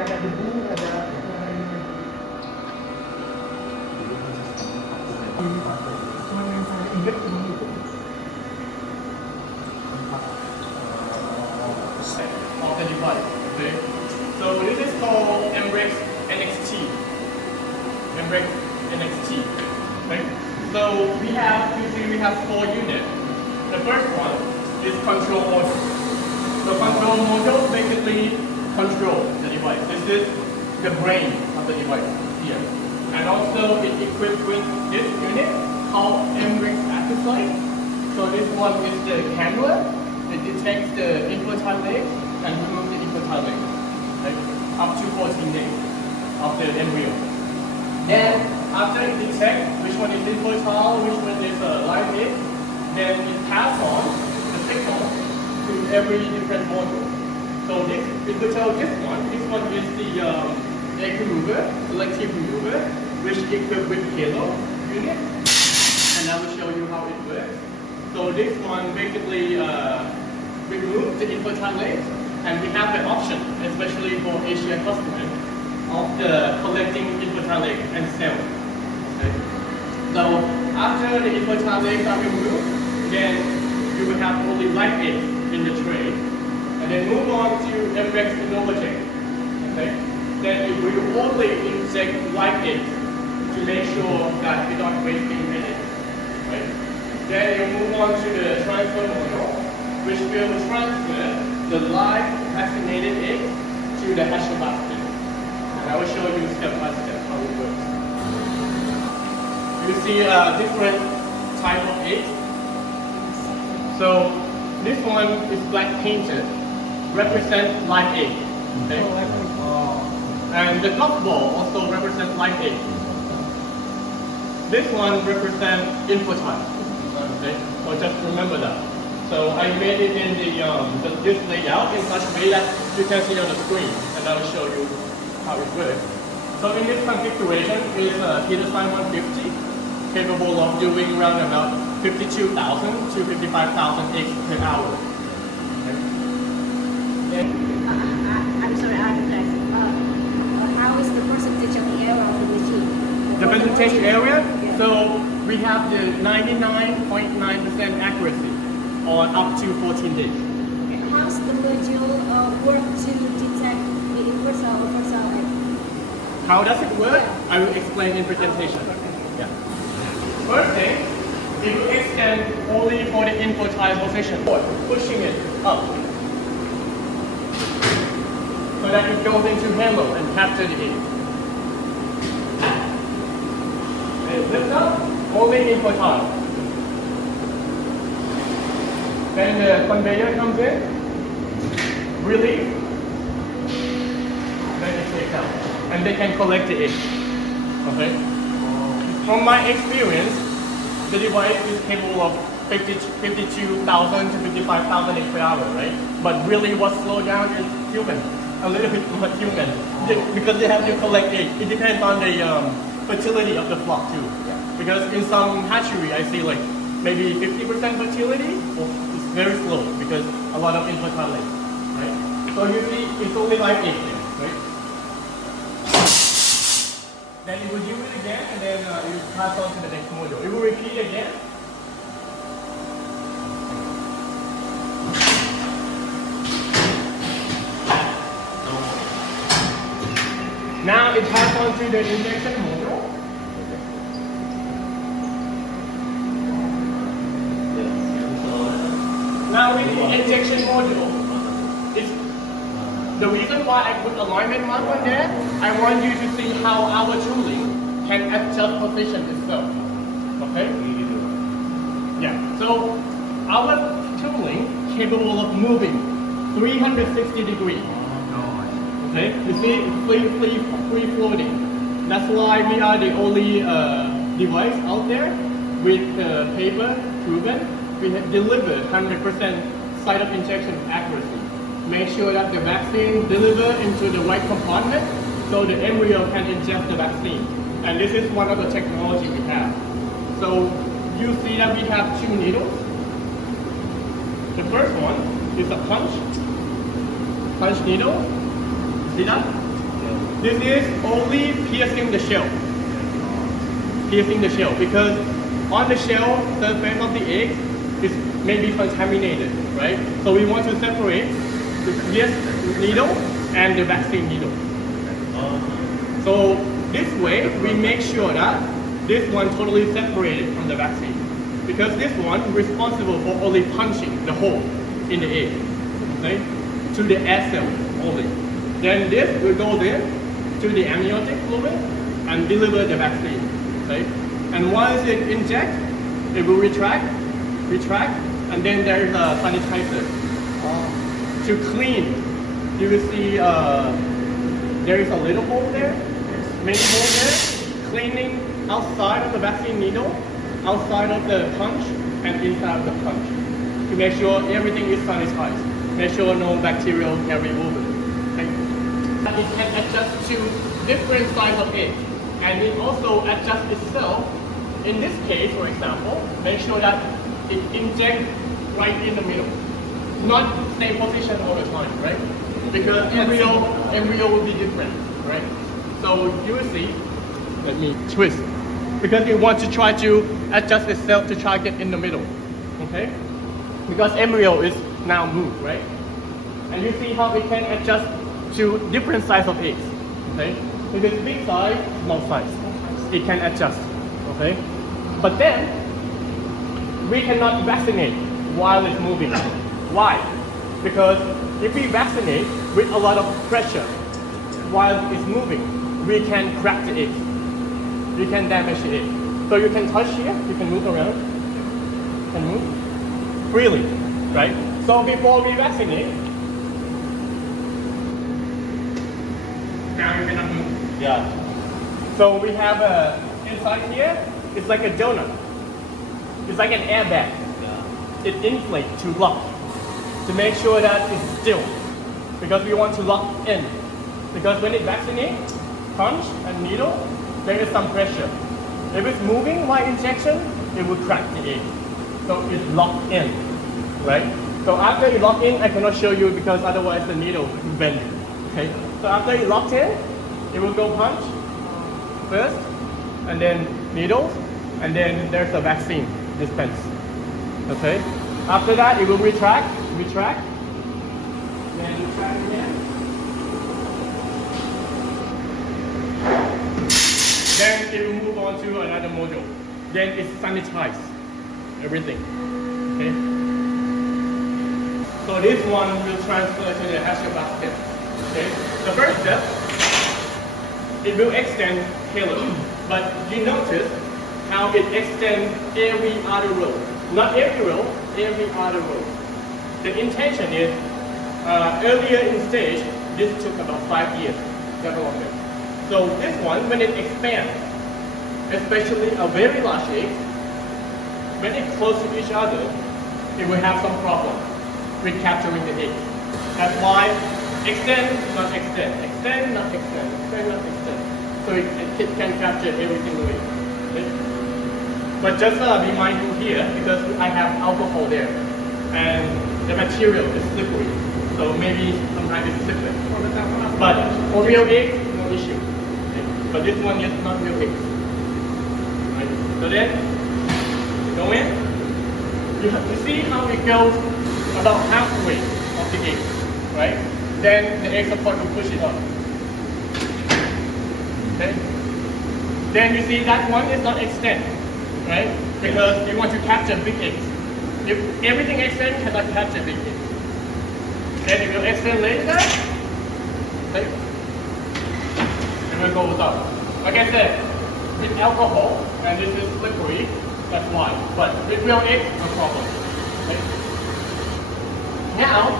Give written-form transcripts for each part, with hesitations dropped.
ada debu, ada cuma yang saya ingat cuma itu. Of the device. Okay. So this is called Embrex NXT. Embrex NXT. Okay. So we have 4 units. The first one is control module. So control module basically control the device. This is the brain of the device here. And also it equipped with this unit called Embrex Inovoject. So this one is the camera. It detects the infertile leg and removes the infertile leg, right? Up to 14 days of the embryo. Then after it detects which one is infertile, which one is a live egg, then it passes on the signal to every different module. So this, if you tell this one is the egg remover, selective remover, which is equipped with yellow unit, and I will show you how it works. So this one basically removes the infertile eggs, and we have the option, especially for Asian customers, of the collecting infertile eggs and cells. Okay. So after the infertile eggs are removed, then you will have only live eggs in the tray, and then move on to Embrex Inovoject. Okay. Then it will only inject live eggs to make sure that we're not wasting any. Right. Then you move on to the transfer module, which will transfer the live vaccinated egg to the hatching basket. And I will show you step by step how it works. You see different type of eggs. So this one is black painted, represents live egg. Okay? And the top ball also represents live egg. This one represents infertile. Okay? So just remember that. So I made it in this layout in such a way that you can see on the screen, and I will show you how it works. So in this configuration is Telur 150, capable of doing around about 52,000 to 55,000 eggs per hour. Okay. I'm sorry, I have a question. How is the percentage of the error of the machine? The percentage area? Yeah. So we have the 99.9% accuracy on up to 14 days. And how's the module work to detect the infertile egg? How does it work? I will explain in presentation. Yeah. First thing, it will extend only for the infertile position, pushing it up, so that it goes into halo and capture the egg. And it lifts up, only infertile. Then the conveyor comes in, release, then it takes out, and they can collect the egg. Okay. From my experience, the device is capable of 52,000 to 55,000 eggs per hour, right? But really, what slows down is human, a little bit more human, because they have to collect eggs. It depends on the fertility of the flock too. Because in some hatchery, I see like maybe 50% fertility. Very slow because a lot of infertile eggs, right? So usually it's only like 8 eggs, right? Then it will do it again, and then it will pass on to the next module. It will repeat again. Now it passes on to the injection module. Now with the injection module, it's the reason why I put alignment mark on there. I want you to see how our tooling can adjust position itself. Okay? Yeah. So our tooling capable of moving 360 degrees. Okay? You see, it's free floating. That's why we are the only device out there with paper proven. We have delivered 100% site of injection accuracy. Make sure that the vaccine delivered into the right compartment so the embryo can ingest the vaccine. And this is one of the technology we have. So you see that we have 2 needles. The first one is a punch needle. See that? This is only piercing the shell. Piercing the shell because on the shell surface of the egg is maybe contaminated, right? So we want to separate the clear needle and the vaccine needle. So this way we make sure that this one totally separated from the vaccine because this one responsible for only punching the hole in the egg, okay, to the air cell only. Then this will go there to the amniotic fluid and deliver the vaccine. Okay? And once it injects, it will retract, and then there is a sanitizer to clean. You will see there is a little hole there, many holes there, cleaning outside of the vaccine needle, outside of the punch, and inside of the punch to make sure everything is sanitized. Make sure no bacterial carry over. Okay? It can adjust to different size of egg, and it also adjusts itself. In this case, for example, make sure that it injects right in the middle, not same position all the time, right? Because embryo will be different, right? So you will see. Let me twist, because you want to try to adjust itself to try to get in the middle, okay? Because embryo is now moved, right? And you see how it can adjust to different size of eggs, okay? If it's big size, small size, it can adjust, okay? But then, we cannot vaccinate while it's moving. Why? Because if we vaccinate with a lot of pressure while it's moving, we can crack the egg. We can damage the egg. So you can touch here, you can move around, you can move freely, right? So before we vaccinate, now you cannot move. Yeah. So we have inside here, it's like a donut. It's like an airbag. Yeah. It inflates to lock, to make sure that it's still, because we want to lock in. Because when it vaccinates, punch and needle, there is some pressure. If it's moving while injection, it will crack the egg. So it's locked in, right? So after you lock in, I cannot show you because otherwise the needle will bend. Okay? So after you locked in, it will go punch first, and then needles, and then there's a vaccine dispense. Okay? After that, it will retract, then retract again. Then it will move on to another module. Then it's sanitize everything. Okay? So this one will transfer to the hatchback step. Okay? The first step, it will extend Telur. But you notice how it extends every other row. Not every row, every other row. The intention is, earlier in stage, this took about 5 years development. So this one, when it expands, especially a very large egg, when it's close to each other, it will have some problem with capturing the egg. That's why extend, not extend, extend, not extend, extend, not extend. So it can capture every single egg. Okay? But just be mindful here, because I have alcohol there, and the material is slippery. So maybe sometimes it's slippery. But for real egg, no issue. Okay? But this one is not real egg. Right? So then, go in. You see how it goes about halfway of the egg, right? Then the egg support will push it up. Okay? Then you see that one is not extend, right? Because you want to capture big eggs. If everything extends, cannot capture big eggs. Then it will extend later. Okay? It will go up. Like I said, with alcohol, and this is slippery, that's why. But with real egg, no problem. Okay? Now,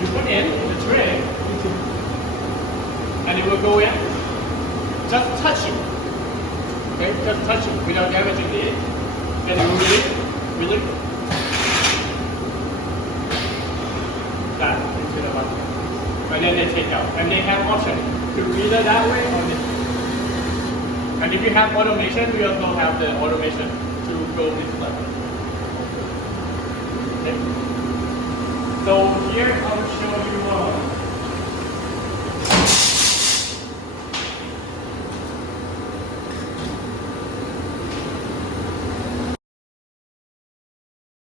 you put in the tray, and it will go in. Just touching. Okay, just touching without damaging the egg. Then you will release that into the bucket. And then they take out. And they have option to either that way or this way. And if you have automation, we also have the automation to go this level. Okay. So here